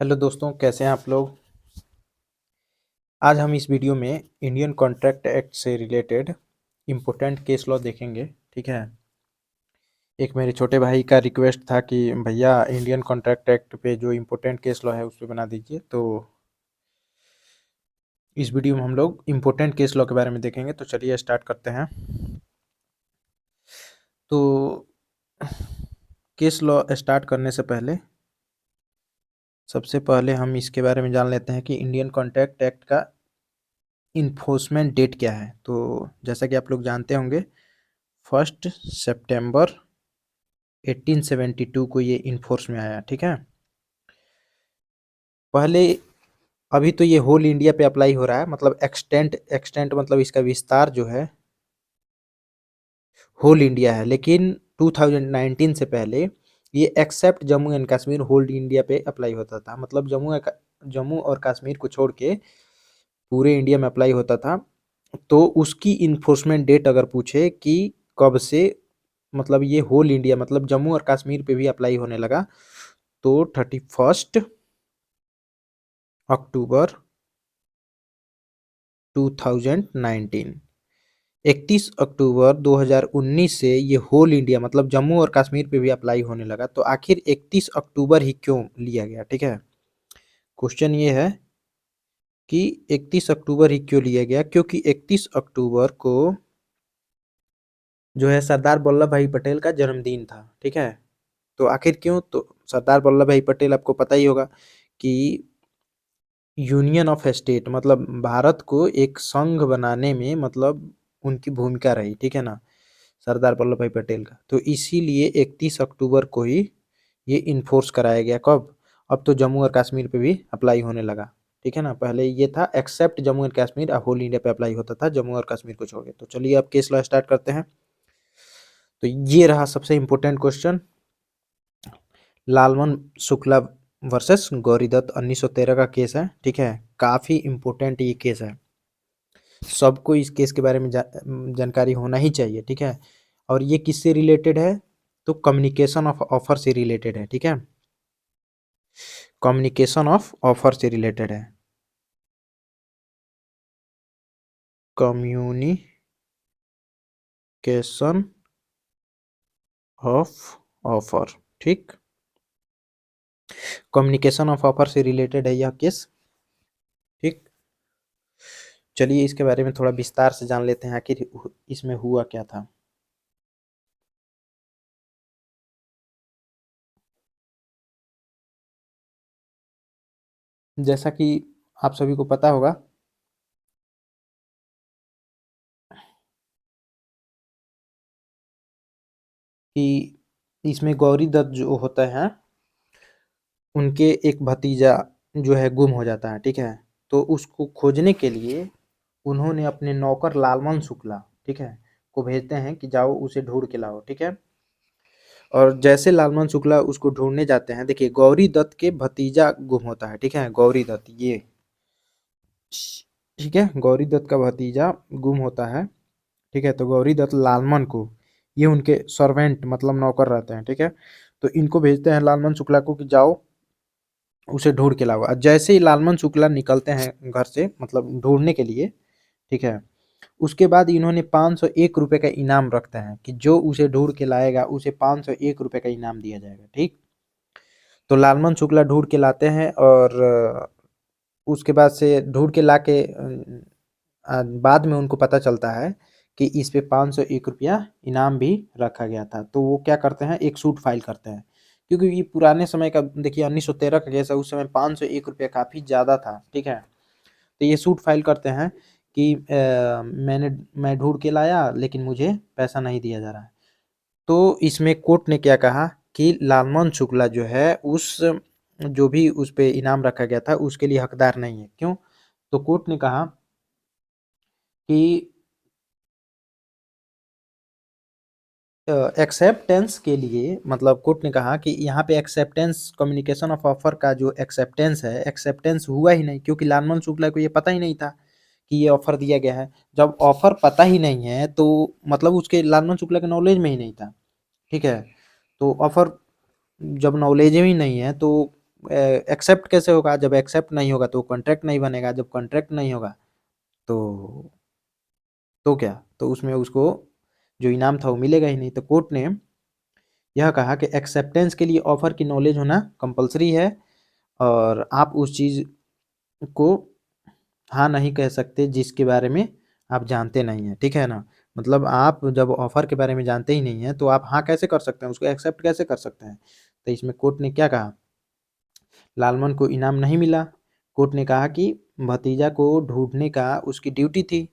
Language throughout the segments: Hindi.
हेलो दोस्तों, कैसे हैं आप लोग। आज हम इस वीडियो में इंडियन कॉन्ट्रैक्ट एक्ट से रिलेटेड इम्पोर्टेंट केस लॉ देखेंगे। ठीक है। एक मेरे छोटे भाई का रिक्वेस्ट था कि भैया इंडियन कॉन्ट्रैक्ट एक्ट पे जो इम्पोर्टेंट केस लॉ है उस पे बना दीजिए, तो इस वीडियो में हम लोग इम्पोर्टेंट केस लॉ के बारे में देखेंगे। तो चलिए स्टार्ट करते हैं। तो केस लॉ स्टार्ट करने से पहले सबसे पहले हम इसके बारे में जान लेते हैं कि इंडियन कॉन्ट्रैक्ट एक्ट का इन्फोर्समेंट डेट क्या है। तो जैसा कि आप लोग जानते होंगे, 1 सितंबर 1872 को ये इन्फोर्स में आया। ठीक है। पहले अभी तो ये होल इंडिया पे अप्लाई हो रहा है, मतलब एक्सटेंट एक्सटेंट मतलब इसका विस्तार जो है होल इंडिया है, लेकिन 2019 से पहले ये except Jammu and Kashmir whole India पे अप्लाई होता था। मतलब जम्मू और कश्मीर को छोड़ के पूरे इंडिया में अप्लाई होता था। तो उसकी इन्फोर्समेंट डेट अगर पूछे कि कब से, मतलब ये होल इंडिया मतलब जम्मू और कश्मीर पे भी अप्लाई होने लगा, तो 31 अक्टूबर 2019, 31 अक्टूबर 2019 से ये होल इंडिया मतलब जम्मू और कश्मीर पे भी अप्लाई होने लगा। तो आखिर 31 अक्टूबर ही क्यों लिया गया। ठीक है। क्वेश्चन ये है कि 31 अक्टूबर ही क्यों लिया गया, क्योंकि 31 अक्टूबर को जो है सरदार वल्लभ भाई पटेल का जन्मदिन था। ठीक है। तो आखिर क्यों, तो सरदार वल्लभ भाई पटेल आपको पता ही होगा कि यूनियन ऑफ स्टेट मतलब भारत को एक संघ बनाने में मतलब उनकी भूमिका रही। ठीक है ना, सरदार वल्लभ भाई पटेल का। तो इसीलिए 31 अक्टूबर को ही ये इन्फोर्स कराया गया। कब? अब तो जम्मू और कश्मीर पे भी अप्लाई होने लगा। ठीक है ना, पहले ये था एक्सेप्ट जम्मू एंड कश्मीर, अब होल इंडिया पे अप्लाई होता था जम्मू और कश्मीर को छोड़ के। तो चलिए अब केस लॉ स्टार्ट करते हैं। तो ये रहा सबसे important question, Lalman Shukla versus Gauridatt 1913 का केस है। ठीक है, काफी इंपॉर्टेंट ये केस है, सबको इस केस के बारे में जानकारी होना ही चाहिए। ठीक है। और ये किससे रिलेटेड है, तो कम्युनिकेशन ऑफ ऑफर से रिलेटेड है। ठीक है, कम्युनिकेशन ऑफ ऑफर से रिलेटेड है, कम्युनिकेशन ऑफ ऑफर। ठीक, कम्युनिकेशन ऑफ ऑफर से रिलेटेड है यह केस। ठीक, चलिए इसके बारे में थोड़ा विस्तार से जान लेते हैं आखिर इसमें हुआ क्या था। जैसा कि आप सभी को पता होगा कि इसमें गौरी दत्त जो होता है उनके एक भतीजा जो है गुम हो जाता है। ठीक है, तो उसको खोजने के लिए उन्होंने अपने नौकर लालमन शुक्ला, ठीक है, को भेजते हैं कि जाओ उसे ढूंढ के लाओ। ठीक है, और जैसे लालमन शुक्ला उसको ढूंढने जाते हैं, देखिए गौरी दत्त के भतीजा गुम होता है। ठीक है, गौरी दत्त ये, ठीक है, गौरी दत्त का भतीजा गुम होता है। ठीक है, तो गौरी दत्त लालमन को, ये उनके सर्वेंट मतलब नौकर रहते हैं। ठीक है, तो इनको भेजते हैं लालमन शुक्ला को कि जाओ उसे ढूंढ के लाओ। और जैसे ही लालमन शुक्ला निकलते हैं घर से मतलब ढूंढने के लिए, ठीक है, उसके बाद इन्होंने 501 रुपये का इनाम रखते हैं कि जो उसे ढूंढ के लाएगा उसे 501 रुपये का इनाम दिया जाएगा। ठीक, तो लालमन शुक्ला ढूंढ के लाते हैं और उसके बाद से ढूंढ के ला के बाद में उनको पता चलता है कि इस पे 501 रुपया इनाम भी रखा गया था। तो वो क्या करते हैं, एक सूट फाइल करते हैं, क्योंकि ये पुराने समय का, देखिए 1913 का केस है, उस समय 501 रुपया काफ़ी ज़्यादा था। ठीक है, तो ये सूट फाइल करते हैं कि मैं ढूंढ के लाया लेकिन मुझे पैसा नहीं दिया जा रहा है। तो इसमें कोर्ट ने क्या कहा कि लालमन शुक्ला जो है उस जो भी उस पे इनाम रखा गया था उसके लिए हकदार नहीं है। क्यों? तो कोर्ट ने कहा कि एक्सेप्टेंस के लिए, मतलब कोर्ट ने कहा कि यहाँ पे एक्सेप्टेंस, कम्युनिकेशन ऑफ ऑफर का जो एक्सेप्टेंस है, एक्सेप्टेंस हुआ ही नहीं, क्योंकि लालमन शुक्ला को ये पता ही नहीं था कि ये ऑफर दिया गया है। जब ऑफर पता ही नहीं है तो मतलब उसके लालमन शुक्ला के नॉलेज में ही नहीं था। ठीक है, तो ऑफर जब नॉलेज में ही नहीं है तो एक्सेप्ट कैसे होगा? जब एक्सेप्ट नहीं होगा तो कॉन्ट्रैक्ट नहीं बनेगा, जब कॉन्ट्रैक्ट नहीं होगा तो क्या? तो उसमें उसको जो इनाम था वो मिलेगा ही नहीं। तो कोर्ट ने यह कहा कि एक्सेप्टेंस के लिए ऑफर की नॉलेज होना कंपलसरी है और आप उस चीज़ को हाँ नहीं कह सकते जिसके बारे में आप जानते नहीं हैं, ठीक है ना? मतलब आप जब ऑफर के बारे में जानते ही नहीं हैं तो आप हाँ कैसे कर सकते हैं, उसको एक्सेप्ट कैसे कर सकते हैं? तो इसमें कोर्ट ने क्या कहा, लालमन को इनाम नहीं मिला। कोर्ट ने कहा कि भतीजा को ढूंढने का उसकी ड्यूटी थी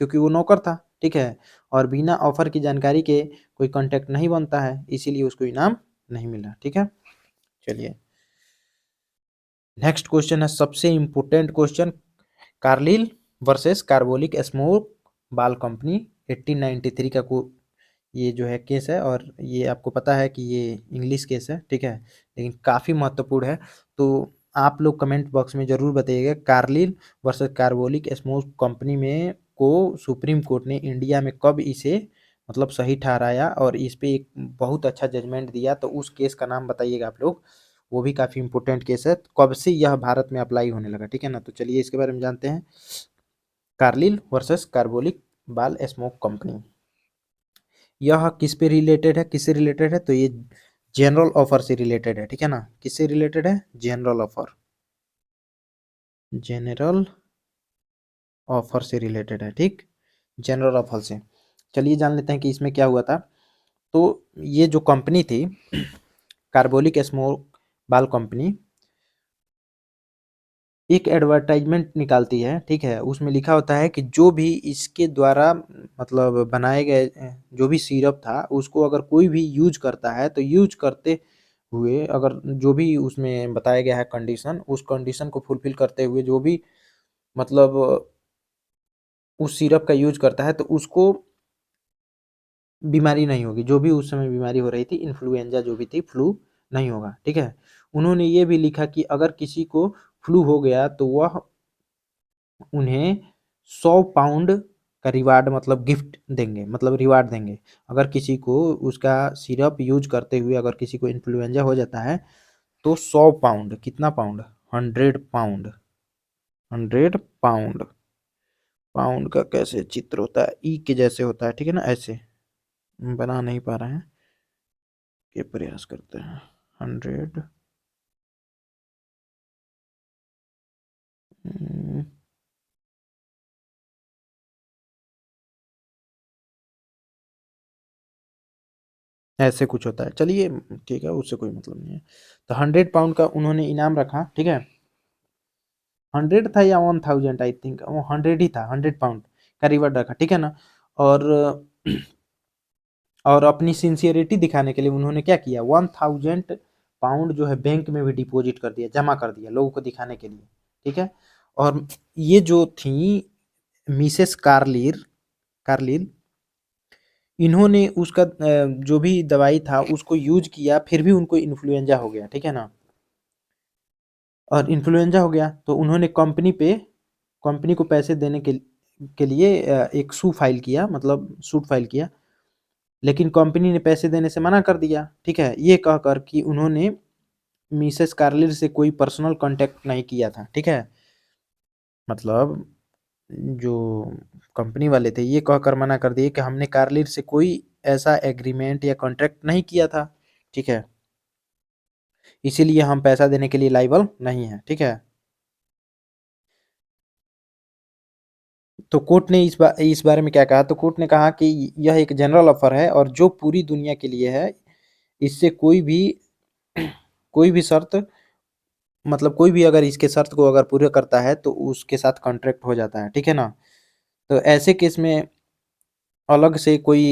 क्योंकि वो नौकर था, ठीक है? और बिना ऑफर की जानकारी के कोई कॉन्टैक्ट नहीं बनता है, इसीलिए उसको इनाम नहीं मिला, ठीक है? चलिए नेक्स्ट क्वेश्चन है सबसे important question, Carlill versus carbolic smoke बाल कंपनी 1893 का को ये जो है केस है और ये आपको पता है कि ये इंग्लिश केस है, ठीक है? लेकिन काफ़ी महत्वपूर्ण है। तो आप लोग कमेंट बॉक्स में ज़रूर बताइएगा Carlill versus carbolic smoke company में को सुप्रीम कोर्ट ने इंडिया में कब इसे मतलब सही ठहराया और इस पे एक बहुत अच्छा जजमेंट दिया, तो उस केस का नाम बताइएगा आप लोग। वो भी काफ़ी इंपॉर्टेंट केस है, कब से यह भारत में अप्लाई होने लगा, ठीक है ना? तो चलिए इसके बारे में जानते हैं। कार्लिल वर्सेस कार्बोलिक बाल स्मोक कंपनी, यह किस पे रिलेटेड है, किससे रिलेटेड है? तो ये जनरल ऑफर से रिलेटेड है, ठीक है ना? किससे रिलेटेड है? जनरल ऑफर, जनरल ऑफर से रिलेटेड है, ठीक? जनरल ऑफर से। चलिए जान लेते हैं कि इसमें क्या हुआ था। तो ये जो कंपनी थी कार्बोलिक स्मोक बाल कंपनी एक एडवर्टाइजमेंट निकालती है, ठीक है? उसमें लिखा होता है कि जो भी इसके द्वारा मतलब बनाए गए जो भी सिरप था उसको अगर कोई भी यूज करता है तो यूज करते हुए अगर जो भी उसमें बताया गया है कंडीशन, उस कंडीशन को फुलफिल करते हुए जो भी मतलब उस सिरप का यूज करता है तो उसको बीमारी नहीं होगी। जो भी उस समय बीमारी हो रही थी, इन्फ्लुएंजा जो भी थी, फ्लू नहीं होगा, ठीक है? उन्होंने ये भी लिखा कि अगर किसी को फ्लू हो गया तो वह उन्हें 100 पाउंड का रिवार्ड मतलब गिफ्ट देंगे, मतलब रिवार्ड देंगे। अगर किसी को उसका सिरप यूज करते हुए अगर किसी को इन्फ्लुएंजा हो जाता है तो 100 पाउंड, कितना पाउंड? 100 pound, 100 pound. पाउंड का कैसे चित्र होता है? ई के जैसे होता है, ठीक है ना? ऐसे बना नहीं पा रहे हैं, ये प्रयास करते हैं। 100 ऐसे कुछ होता है, चलिए ठीक है, उससे कोई मतलब नहीं है। तो 100 पाउंड का उन्होंने इनाम रखा, ठीक है? 100 था या 1000, आई थिंक वो 100 ही था, 100 पाउंड का रिवॉर्ड रखा, ठीक है ना? और और अपनी सिंसियरिटी दिखाने के लिए उन्होंने क्या किया, 1000 पाउंड जो है बैंक में भी डिपॉजिट कर दिया, जमा कर दिया लोगों को दिखाने के लिए, ठीक है? और ये जो थी मिसेस कार्लिर कार्लिल, इन्होंने उसका जो भी दवाई था उसको यूज किया, फिर भी उनको इन्फ्लुएंजा हो गया, ठीक है ना? और इन्फ्लुएंजा हो गया तो उन्होंने कंपनी को पैसे देने के लिए एक सू फाइल किया, मतलब सूट फाइल किया। लेकिन कंपनी ने पैसे देने से मना कर दिया, ठीक है? ये कहकर कि उन्होंने मिसेस कार्लिर से कोई पर्सनल कांटेक्ट नहीं किया था, ठीक है? मतलब जो कंपनी वाले थे ये कहकर मना कर दिए कि हमने कार्लिर से कोई ऐसा एग्रीमेंट या कॉन्ट्रैक्ट नहीं किया था, ठीक है? इसीलिए हम पैसा देने के लिए लायबल नहीं है, ठीक है? तो कोर्ट ने इस बारे में क्या कहा? तो कोर्ट ने कहा कि यह एक जनरल ऑफर है और जो पूरी दुनिया के लिए है, इससे कोई भी शर्त मतलब कोई भी अगर इसके शर्त को अगर पूरा करता है तो उसके साथ कॉन्ट्रैक्ट हो जाता है, ठीक है ना? तो ऐसे केस में अलग से कोई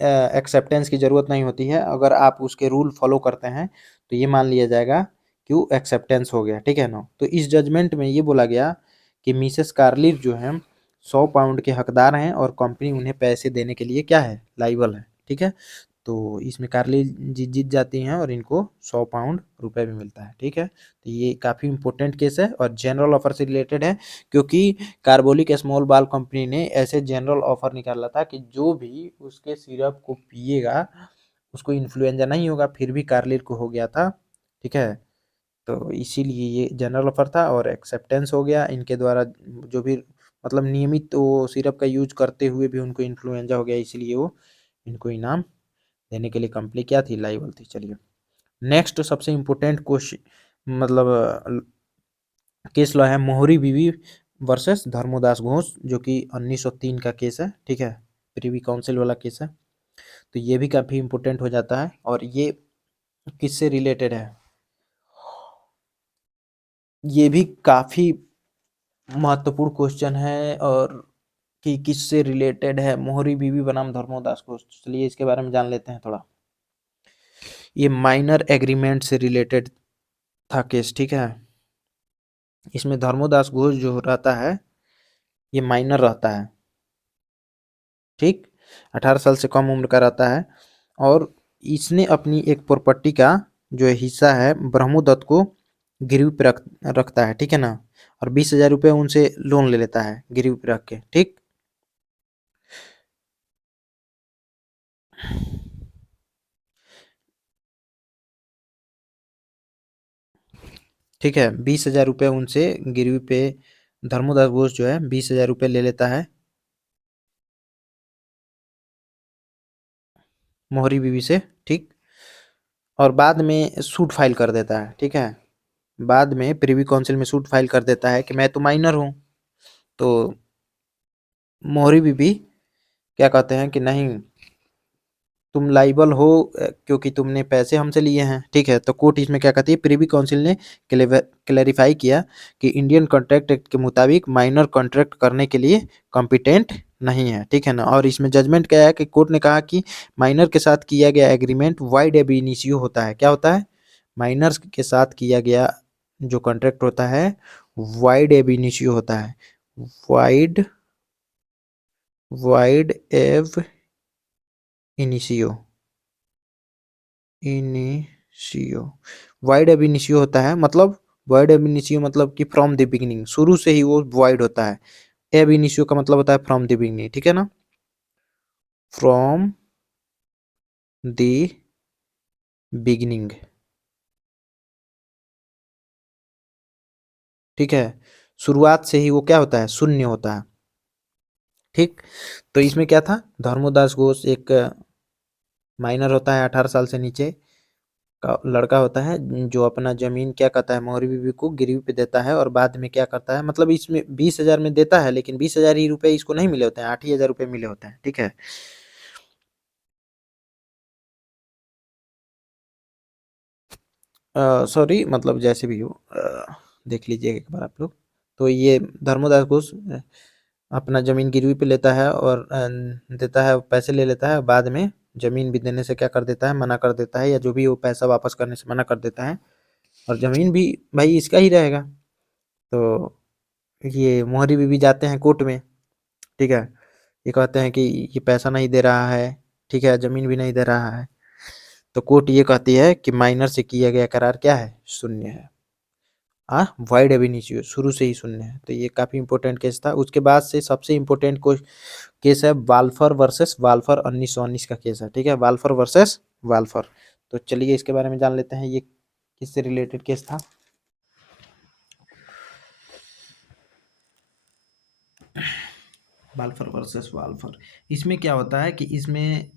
एक्सेप्टेंस की ज़रूरत नहीं होती है। अगर आप उसके रूल फॉलो करते हैं तो ये मान लिया जाएगा कि वो एक्सेप्टेंस हो गया, ठीक है ना? तो इस जजमेंट में ये बोला गया कि मिसेस कार्लिर जो है 100 पाउंड के हकदार हैं और कंपनी उन्हें पैसे देने के लिए क्या है, लाइबल है, ठीक है? तो इसमें कार्ली जीत जाती हैं और इनको 100 पाउंड रुपए भी मिलता है, ठीक है? तो ये काफ़ी इंपॉर्टेंट केस है और जनरल ऑफर से रिलेटेड है क्योंकि कार्बोलिक स्मॉल बाल कंपनी ने ऐसे जनरल ऑफर निकाला था कि जो भी उसके सिरप को पिएगा उसको इन्फ्लुएंजा नहीं होगा, फिर भी कार्लिल को हो गया था, ठीक है? तो इसीलिए ये जनरल ऑफर था और एक्सेप्टेंस हो गया इनके द्वारा, जो भी मतलब नियमित वो सिरप का यूज करते हुए भी उनको इन्फ्लुएंजा हो गया, इसलिए वो इनको इनाम देने के लिए कंपनी क्या थी, लाइबल थी। चलिए नेक्स्ट सबसे इम्पोर्टेंट क्वेश्चन मतलब केस लॉ है मोहरी बीवी वर्सेस धर्मोदास घोष, जो कि 1903 का केस है, ठीक है, प्रीवी काउंसिल वाला केस है। तो ये भी काफ़ी इम्पोर्टेंट हो जाता है और ये किससे रिलेटेड है, ये भी काफ़ी महत्वपूर्ण क्वेश्चन है और कि किससे रिलेटेड है मोहरी बीवी बनाम धर्मोदास घोष। चलिए इसके बारे में जान लेते हैं थोड़ा। ये माइनर एग्रीमेंट से रिलेटेड था केस, ठीक है। इसमें धर्मोदास घोष जो रहता है ये माइनर रहता है, ठीक, 18 साल से कम उम्र का रहता है और इसने अपनी एक प्रॉपर्टी का जो हिस्सा है ब्रह्मोदत्त को गिरवी पे रखता है, ठीक है ना, और 20,000 रुपये उनसे लोन ले लेता है गिरवी पे रख के, ठीक। ठीक है, 20,000 रुपये उनसे गिरवी पे धर्मोदास घोष जो है 20,000 रुपये ले लेता है मोहरी बीवी से, ठीक, और बाद में सूट फाइल कर देता है, ठीक है। बाद में प्रीवी काउंसिल में सूट फाइल कर देता है कि मैं तो माइनर हूँ। तो मोहरी बीवी क्या कहते हैं कि नहीं, तुम लाइबल हो क्योंकि तुमने पैसे हमसे लिए हैं, ठीक है। तो कोर्ट इसमें क्या कहती है, प्रीवी काउंसिल ने क्लेरिफाई किया कि इंडियन कॉन्ट्रैक्ट एक्ट के मुताबिक माइनर कॉन्ट्रैक्ट करने के लिए कॉम्पिटेंट नहीं है, ठीक है ना। और इसमें जजमेंट क्या है कि कोर्ट ने कहा कि माइनर के साथ किया गया एग्रीमेंट वाइड एब इनिशियो होता है। क्या होता है, माइनर्स के साथ किया गया जो कॉन्ट्रैक्ट होता है वाइड एब इनिशियो होता है, वाइड वाइड एब इनिशियो, इनिशियो, वाइड एब इनिशियो होता है, मतलब वाइड एब इनिशियो मतलब कि फ्रॉम द बिगिनिंग, शुरू से ही वो वाइड होता है। एब इनिशियो का मतलब होता है फ्रॉम द बिगिनिंग, ठीक है ना, फ्रॉम द बिगिनिंग, ठीक है। शुरुआत से ही वो क्या होता है, शून्य होता है, ठीक। तो इसमें क्या था, धर्मोदास घोष एक माइनर होता है, 18 साल से नीचे का लड़का होता है जो अपना जमीन क्या कहता है मोहरी बीवी को गिरवी पे देता है और बाद में क्या करता है, मतलब इसमें 20,000 में देता है लेकिन 20,000 ही रुपए इसको नहीं मिले होते हैं, 8,000 रुपये मिले होते हैं, ठीक है। सॉरी मतलब जैसे भी हो देख लीजिए एक बार आप लोग। तो ये धर्मोदास घोष अपना जमीन गिरवी पे लेता है और देता है, पैसे ले लेता है, बाद में जमीन भी देने से क्या कर देता है, मना कर देता है, या जो भी वो पैसा वापस करने से मना कर देता है और जमीन भी भाई इसका ही रहेगा। तो ये मोहरी बीवी जाते हैं कोर्ट में, ठीक है, ये कहते हैं कि ये पैसा नहीं दे रहा है, ठीक है, जमीन भी नहीं दे रहा है। तो कोर्ट ये कहती है कि माइनर से किया गया करार क्या है, शून्य है, वाइड एब इनिशियो, शुरू से ही शून्य है। तो ये काफी इंपॉर्टेंट केस था। उसके बाद से सबसे इंपॉर्टेंट केस है वाल्फर वर्सेस वाल्फर, 1919 का केस है, ठीक है, वाल्फर वर्सेस वाल्फर। तो चलिए इसके बारे में जान लेते हैं, ये किससे रिलेटेड केस था। वाल्फर वर्सेस वाल्फर, इसमें क्या होता है कि इसमें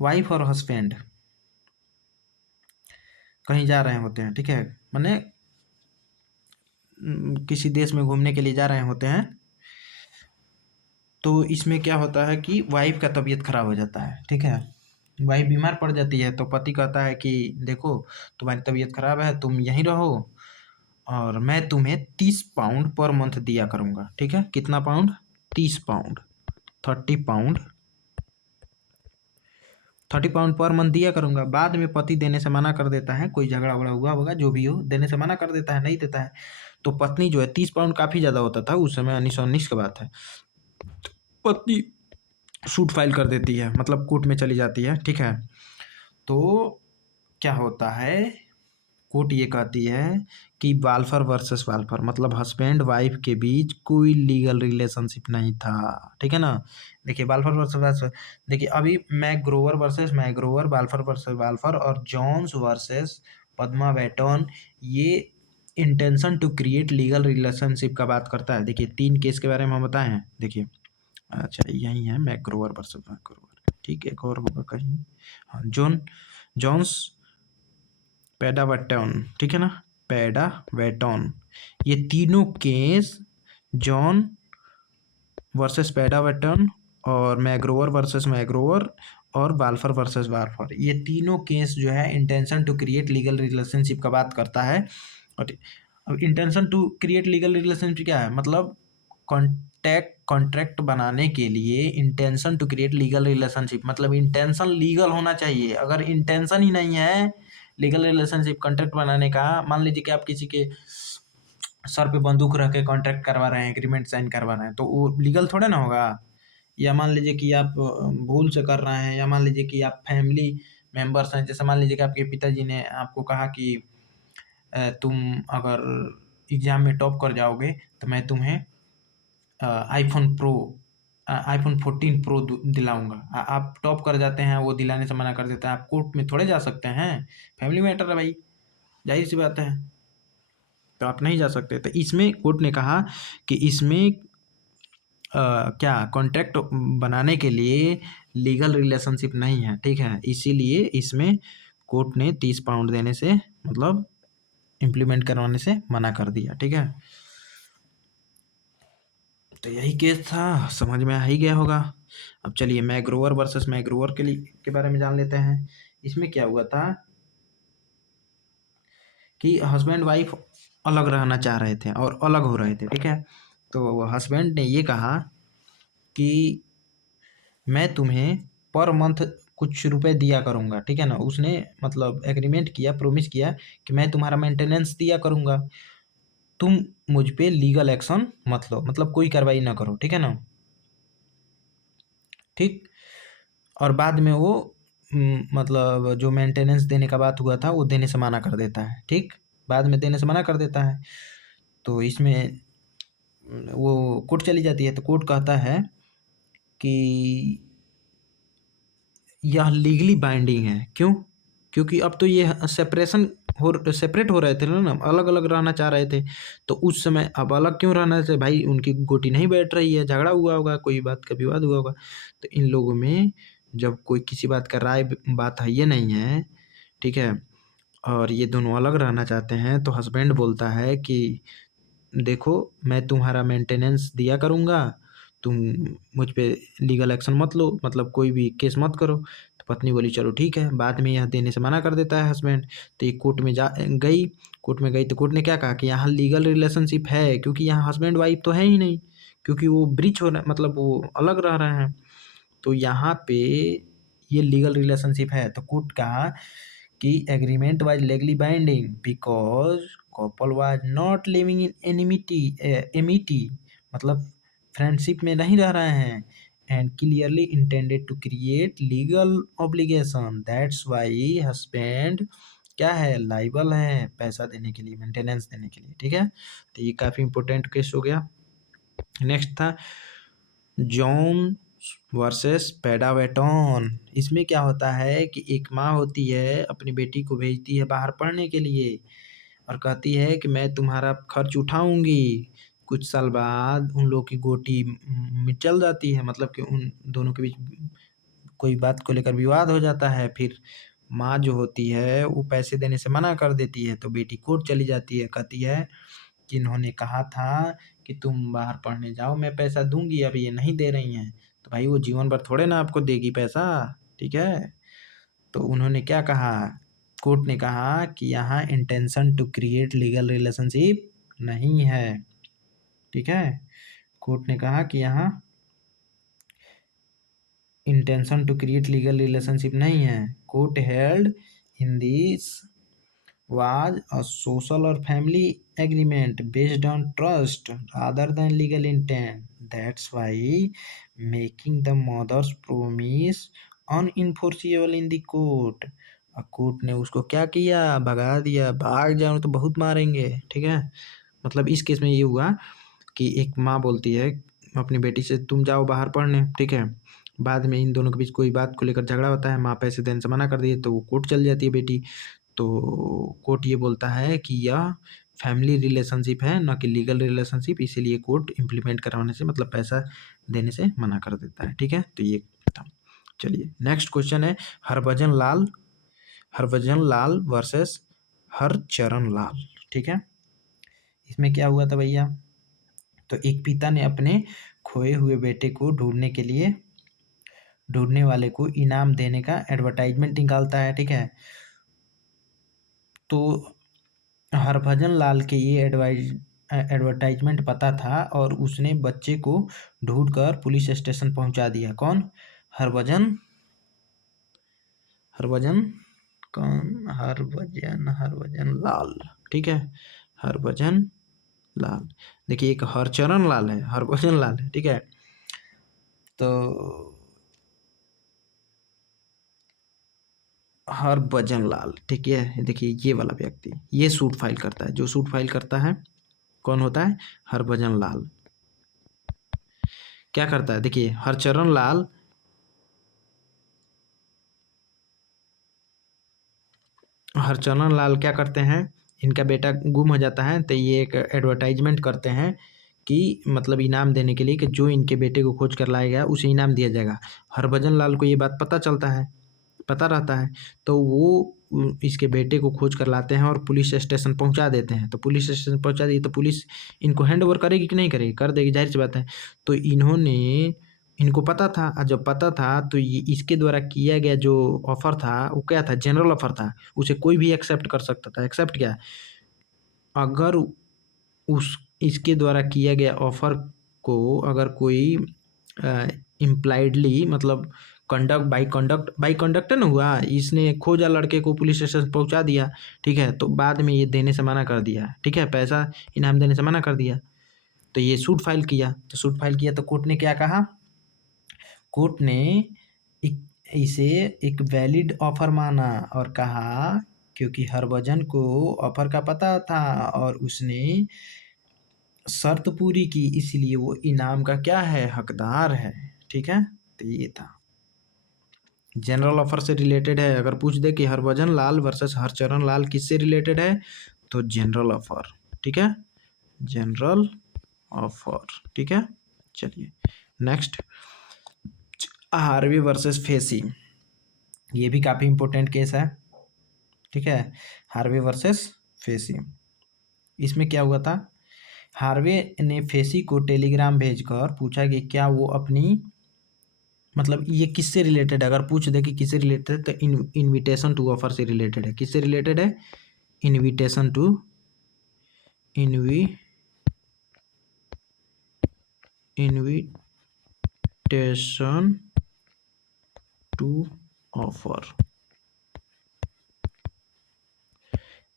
वाइफ और हस्बैंड कहीं जा रहे होते हैं, ठीक है, माने किसी देश में घूमने के लिए जा रहे होते हैं। तो इसमें क्या होता है कि वाइफ का तबीयत खराब हो जाता है, ठीक है, वाइफ बीमार पड़ जाती है। तो पति कहता है कि देखो तुम्हारी तबीयत खराब है, तुम यहीं रहो और मैं तुम्हें 30 पाउंड पर मंथ दिया करूँगा, ठीक है, कितना pound, 30 pound, 30 pound, 30 pound per month दिया करूँगा। बाद में पति देने से मना कर देता है, कोई झगड़ा वगड़ा हुआ होगा, जो भी हो, देने से मना कर देता है, नहीं देता है। तो पत्नी जो है 30 पाउंड काफ़ी ज़्यादा होता था उस समय, 1919 की बात है। पत्नी सूट फाइल कर देती है, मतलब कोर्ट में चली जाती है, ठीक है। तो क्या होता है, कोर्ट ये कहती है कि वाल्फर वर्सेस वाल्फर मतलब हस्बैंड वाइफ के बीच कोई लीगल रिलेशनशिप नहीं था, ठीक है ना। देखिए वाल्फर वर्सेस वाल्फर, देखिए अभी मैग्रोवर वर्सेस मैग्रोवर, वाल्फर वर्सेस वाल्फर और जॉन्स वर्सेस पद्मा बैटन, ये intention to create legal relationship का बात करता है। देखिए 3 केस के बारे में हम बताए हैं। देखिए अच्छा यही है मैक्रोवर वर्सेस मैक्रोवर, ठीक है। एक और होगा कहीं, हाँ जॉन्स पेडावेटन, ठीक है ना, पेडावेटन। ये तीनों केस जॉन वर्सेस पेडावेटन और मैग्रोवर वर्सेस मैग्रोवर और बाल्फर वर्सेस बाल्फर, ये तीनों केस जो है intention to create legal relationship का बात करता है। और अब intention to create legal relationship क्या है, मतलब कॉन्ट्रैक्ट बनाने के लिए intention to create legal relationship, मतलब इंटेंशन लीगल होना चाहिए। अगर इंटेंशन ही नहीं है लीगल रिलेशनशिप कॉन्ट्रैक्ट बनाने का, मान लीजिए कि आप किसी के सर पे बंदूक रख के कॉन्ट्रैक्ट करवा रहे हैं, एग्रीमेंट साइन करवा रहे हैं, तो वो लीगल थोड़े ना होगा। या मान लीजिए कि आप भूल से कर रहे हैं, या मान लीजिए कि आप फैमिली मेंबर्स हैं, जैसे मान लीजिए कि आपके पिताजी ने आपको कहा कि तुम अगर एग्जाम में टॉप कर जाओगे तो मैं तुम्हें आईफोन 14 प्रो दिलाऊंगा। आप टॉप कर जाते हैं, वो दिलाने से मना कर देता है, आप कोर्ट में थोड़े जा सकते हैं, फैमिली मैटर है भाई, जाहिर सी बात है, तो आप नहीं जा सकते। तो इसमें कोर्ट ने कहा कि इसमें क्या कॉन्ट्रैक्ट बनाने के लिए लीगल रिलेशनशिप नहीं है, ठीक है, इसीलिए इसमें कोर्ट ने 30 पाउंड देने से, मतलब इम्प्लीमेंट करवाने से मना कर दिया, ठीक है। तो यही केस था, समझ में आ ही गया होगा। अब चलिए मैग्रोवर वर्सेस मैग्रोवर के बारे में जान लेते हैं। इसमें क्या हुआ था कि हस्बैंड वाइफ अलग रहना चाह रहे थे और अलग हो रहे थे, ठीक है। तो हस्बैंड ने ये कहा कि मैं तुम्हें पर मंथ कुछ रुपए दिया करूँगा, ठीक है ना। उसने मतलब एग्रीमेंट किया, प्रॉमिस किया कि मैं तुम्हारा मेंटेनेंस दिया करूँगा, तुम मुझ पे लीगल एक्शन मत लो, मतलब कोई कार्रवाई ना करो, ठीक है ना, ठीक। और बाद में वो मतलब जो मेंटेनेंस देने का बात हुआ था वो देने से मना कर देता है, ठीक, बाद में देने से मना कर देता है। तो इसमें वो कोर्ट चली जाती है, तो कोर्ट कहता है कि यह लीगली बाइंडिंग है। क्यों? क्योंकि अब तो ये सेपरेट हो रहे थे ना, अलग अलग रहना चाह रहे थे। तो उस समय अब अलग क्यों रहना चाहिए भाई, उनकी गोटी नहीं बैठ रही है, झगड़ा हुआ होगा, कोई बात का विवाद हुआ होगा। तो इन लोगों में जब कोई किसी बात का राय बात है ये नहीं है, ठीक है, और ये दोनों अलग रहना चाहते हैं, तो हस्बैंड बोलता है कि देखो मैं तुम्हारा मेंटेनेंस दिया करूँगा, तुम मुझ पे लीगल एक्शन मत लो, मतलब कोई भी केस मत करो। तो पत्नी बोली चलो ठीक है। बाद में यह देने से मना कर देता है हस्बैंड। तो ये कोर्ट में गई तो कोर्ट ने क्या कहा कि यहाँ लीगल रिलेशनशिप है, क्योंकि यहाँ हस्बैंड वाइफ तो है ही नहीं, क्योंकि वो ब्रीच हो रहा है, मतलब वो अलग रह रहे हैं। तो यहाँ पे ये लीगल रिलेशनशिप है। तो कोर्ट कहा कि agreement was legally binding because couple was not living in amity, मतलब फ्रेंडशिप में नहीं रह रहे हैं, and clearly intended to create legal obligation, that's why husband क्या है, लाइबल है पैसा देने के लिए, मेंटेनेंस देने के लिए, ठीक है। तो ये काफ़ी इंपॉर्टेंट केस हो गया। नेक्स्ट था जॉन वर्सेस पेडावेटॉन। इसमें क्या होता है कि एक माँ होती है, अपनी बेटी को भेजती है बाहर पढ़ने के लिए और कहती है कि मैं तुम्हारा खर्च उठाऊंगी। कुछ साल बाद उन लोगों की गोटी चल जाती है, मतलब कि उन दोनों के बीच कोई बात को लेकर विवाद हो जाता है। फिर माँ जो होती है वो पैसे देने से मना कर देती है, तो बेटी कोर्ट चली जाती है, कहती है कि इन्होंने कहा था कि तुम बाहर पढ़ने जाओ, मैं पैसा दूंगी, अब ये नहीं दे रही हैं, तो भाई वो जीवन भर थोड़े ना आपको देगी पैसा, ठीक है। तो उन्होंने क्या कहा, कोर्ट ने कहा कि यहाँ intention to create legal relationship नहीं है, ठीक है। कोर्ट ने कहा कि यहाँ intention to create legal relationship नहीं है। Court held in this was a social or family agreement based on trust rather than legal intent. That's why making the mother's promise unenforceable in the court. Court ने उसको क्या किया, भगा दिया, भाग जाओ तो बहुत मारेंगे, ठीक है। मतलब इस केस में ये हुआ कि एक माँ बोलती है अपनी बेटी से तुम जाओ बाहर पढ़ने, ठीक है। बाद में इन दोनों के बीच कोई बात को लेकर झगड़ा होता है, माँ पैसे देने से मना कर दी, तो वो कोर्ट चल जाती है बेटी। तो कोर्ट ये बोलता है कि यह फैमिली रिलेशनशिप है, न कि लीगल रिलेशनशिप, इसीलिए कोर्ट इम्प्लीमेंट करवाने से मतलब पैसा देने से मना कर देता है। ठीक है, तो ये था। चलिए नेक्स्ट क्वेश्चन है हरभजन लाल वर्सेस हरचरण लाल। ठीक है, इसमें क्या हुआ था भैया, तो एक पिता ने अपने खोए हुए बेटे को ढूंढने वाले को इनाम देने का एडवर्टाइजमेंट निकालता है। ठीक है, तो हरभजन लाल के ये एडवर्टाइजमेंट पता था और उसने बच्चे को ढूंढकर पुलिस स्टेशन पहुंचा दिया। कौन? हरभजन हरभजन कौन? हरभजन लाल। ठीक है, हरभजन लाल। देखिए एक हरचरण लाल है, हरभजन लाल है। ठीक है, तो हरभजन लाल, ठीक है, देखिए ये वाला व्यक्ति ये सूट फाइल करता है, जो सूट फाइल करता है कौन होता है? हरभजन लाल। क्या करता है, देखिए हरचरण लाल क्या करते हैं, इनका बेटा गुम हो जाता है तो ये एक एडवर्टाइजमेंट करते हैं कि मतलब इनाम देने के लिए कि जो इनके बेटे को खोज कर लाएगा उसे इनाम दिया जाएगा। हरभजन लाल को ये बात पता रहता है, तो वो इसके बेटे को खोज कर लाते हैं और पुलिस स्टेशन पहुंचा देते हैं। तो पुलिस स्टेशन पहुंचा दी तो पुलिस इनको हैंड ओवर करेगी कि नहीं करेगी? कर देगी, जाहिर सी बात है। तो इनको पता था, और जब पता था तो ये इसके द्वारा किया गया जो ऑफर था वो क्या था? जनरल ऑफर था, उसे कोई भी एक्सेप्ट कर सकता था। एक्सेप्ट क्या? अगर उस इसके द्वारा किया गया ऑफर को अगर कोई इम्प्लाइडली मतलब कंडक्ट है ना हुआ, इसने खोजा लड़के को, पुलिस स्टेशन पहुंचा दिया। ठीक है, तो बाद में ये देने से मना कर दिया। ठीक है, पैसा इनाम देने से मना कर दिया, तो ये सूट फाइल किया। तो कोर्ट ने क्या कहा? कोर्ट ने इसे एक वैलिड ऑफर माना और कहा क्योंकि हरभजन को ऑफर का पता था और उसने शर्त पूरी की, इसलिए वो इनाम का क्या है? हकदार है। ठीक है, तो ये था जनरल ऑफर से रिलेटेड है। अगर पूछ दे कि हरभजन लाल वर्सेस हरचरण लाल किससे रिलेटेड है, तो जनरल ऑफर। ठीक है, जनरल ऑफर। ठीक है, चलिए नेक्स्ट, हार्वी वर्सेस फेसी। ये भी काफ़ी इंपॉर्टेंट केस है। ठीक है, हार्वे वर्सेस फेसी। इसमें क्या हुआ था? हार्वे ने फेसी को टेलीग्राम भेजकर पूछा कि क्या वो अपनी मतलब ये किससे रिलेटेड है? अगर पूछ दे कि किससे रिलेटेड है तो इनविटेशन टू ऑफर से रिलेटेड है। किससे रिलेटेड है? Invitation to offer,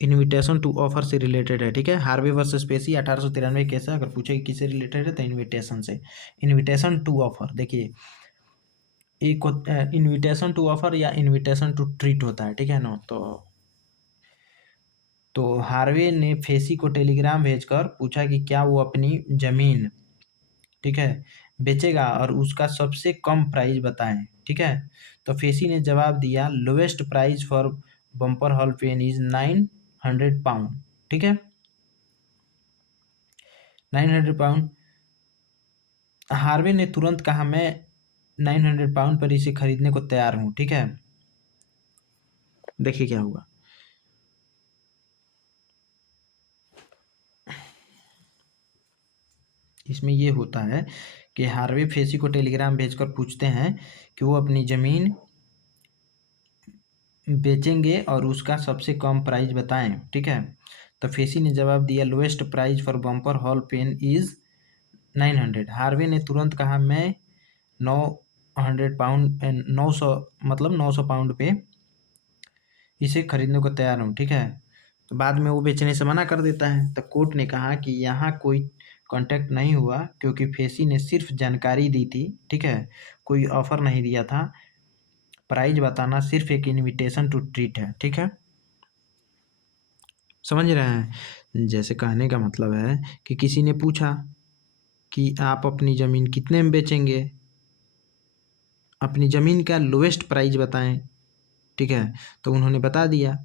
invitation to offer से रिलेटेड है। ठीक है, हार्वे वर्सेस पेसी 1893 केस है। अगर पूछे कि किससे रिलेटेड है तो इनविटेशन से। इनविटेशन टू ऑफर, देखिए एक इनविटेशन टू ऑफर या इनविटेशन टू ट्रीट होता है। ठीक है ना, तो हार्वे ने फेसी को टेलीग्राम भेजकर पूछा कि क्या वो अपनी जमीन, ठीक है, बेचेगा और उसका सबसे कम प्राइस बताएं। ठीक है, तो फेसी ने जवाब दिया lowest price for Bumper Hall Pen is 900 pound. ठीक है, 900 पाउंड। हार्वे ने तुरंत कहा मैं 900 पाउंड पर इसे खरीदने को तैयार हूं। ठीक है, देखिए क्या हुआ। इसमें ये होता है कि हार्वे फेसी को टेलीग्राम भेजकर पूछते हैं कि वो अपनी ज़मीन बेचेंगे और उसका सबसे कम प्राइस बताएं। ठीक है, तो फेसी ने जवाब दिया lowest price for Bumper Hall Pen is 900। Harvey ने तुरंत कहा मैं 900 पाउंड 900 मतलब 900 पाउंड पे इसे खरीदने को तैयार हूँ। ठीक है, तो बाद में वो बेचने से मना कर देता है। तो कोर्ट ने कहा कि यहाँ कोई कांटेक्ट नहीं हुआ क्योंकि फेसी ने सिर्फ जानकारी दी थी। ठीक है, कोई ऑफर नहीं दिया था। प्राइस बताना सिर्फ एक इनविटेशन टू ट्रीट है। ठीक है, समझ रहे हैं? जैसे कहने का मतलब है कि किसी ने पूछा कि आप अपनी ज़मीन कितने में बेचेंगे, अपनी ज़मीन का लोएस्ट प्राइस बताएं। ठीक है, तो उन्होंने बता दिया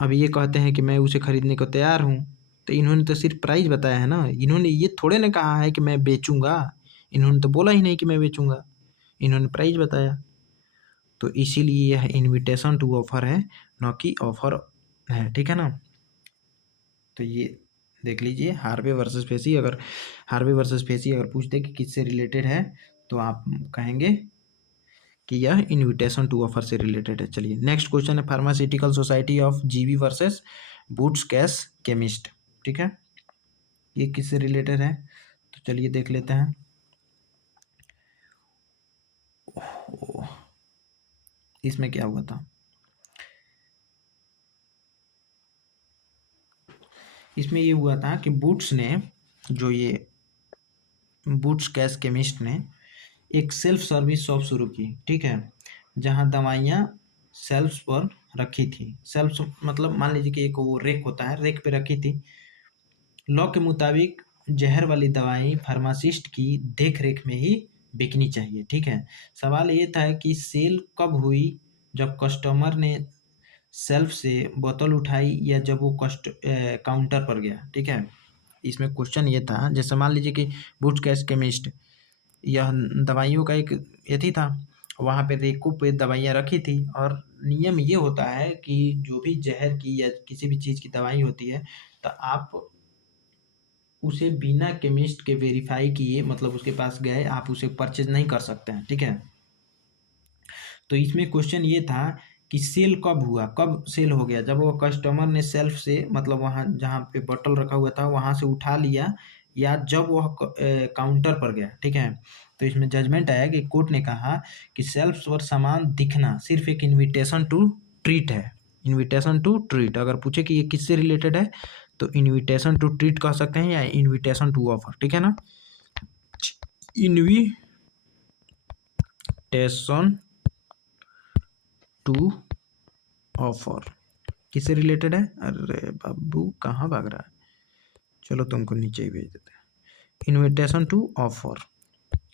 अब ये कहते हैं कि मैं उसे खरीदने को तैयार हूँ, तो इन्होंने तो सिर्फ प्राइस बताया है ना, इन्होंने ये थोड़े ना कहा है कि मैं बेचूंगा। इन्होंने तो बोला ही नहीं कि मैं बेचूंगा, इन्होंने प्राइस बताया। तो इसीलिए यह इनविटेशन टू ऑफर है, न कि ऑफर है, ठीक है ना। तो ये देख लीजिए, हार्वे वर्सेस फेसी। अगर हार्वे वर्सेस फेसी अगर पूछते कि किससे रिलेटेड है, तो आप कहेंगे कि यह इनविटेशन टू ऑफर से रिलेटेड है। चलिए नेक्स्ट क्वेश्चन है, फार्मास्यूटिकल सोसाइटी ऑफ जीवी वर्सेस बूट्स कैश केमिस्ट, ठीक है, ये किससे रिलेटेड है, तो चलिए देख लेते हैं। इसमें क्या हुआ था, इसमें ये हुआ था कि बूट्स ने, जो ये बूट्स कैश केमिस्ट ने एक सेल्फ सर्विस शॉप शुरू की, ठीक है, जहाँ दवाइयाँ सेल्फ्स पर रखी थी। सेल्फ मतलब मान लीजिए कि एक वो रेक होता है, रेक पे रखी थी। लॉ के मुताबिक जहर वाली दवाई फार्मासिस्ट की देख रेख में ही बिकनी चाहिए, ठीक है। सवाल ये था कि सेल कब हुई, जब कस्टमर ने शेल्फ से बोतल उठाई या जब वो काउंटर पर गया, ठीक है। इसमें क्वेश्चन ये था, जैसे मान लीजिए कि बूट्स कैश केमिस्ट, यह दवाइयों का एक यथी था, वहाँ पे रेकों पे दवाइयाँ रखी थी, और नियम ये होता है कि जो भी जहर की या किसी भी चीज़ की दवाई होती है, तो आप उसे बिना केमिस्ट के वेरीफाई किए, मतलब उसके पास गए, आप उसे परचेज नहीं कर सकते हैं, ठीक है। तो इसमें क्वेश्चन ये था कि सेल कब हुआ, कब सेल हो गया, जब वो कस्टमर ने सेल्फ से, मतलब वहाँ जहाँ पे बोतल रखा हुआ था वहाँ से उठा लिया, या जब वह काउंटर पर गया, ठीक है। तो इसमें जजमेंट आया कि कोर्ट ने कहा कि सेल्फ पर सामान दिखना सिर्फ एक इनविटेशन टू ट्रीट है। इनविटेशन टू ट्रीट अगर पूछे कि ये किससे रिलेटेड है, तो इनविटेशन टू ट्रीट कह सकते हैं या इनविटेशन टू ऑफर, ठीक है ना। इनविटेशन टू ऑफर किससे रिलेटेड है, अरे बाबू कहाँ भाग रहा है, चलो तुमको नीचे ही भेज देते हैं। इनविटेशन टू ऑफर,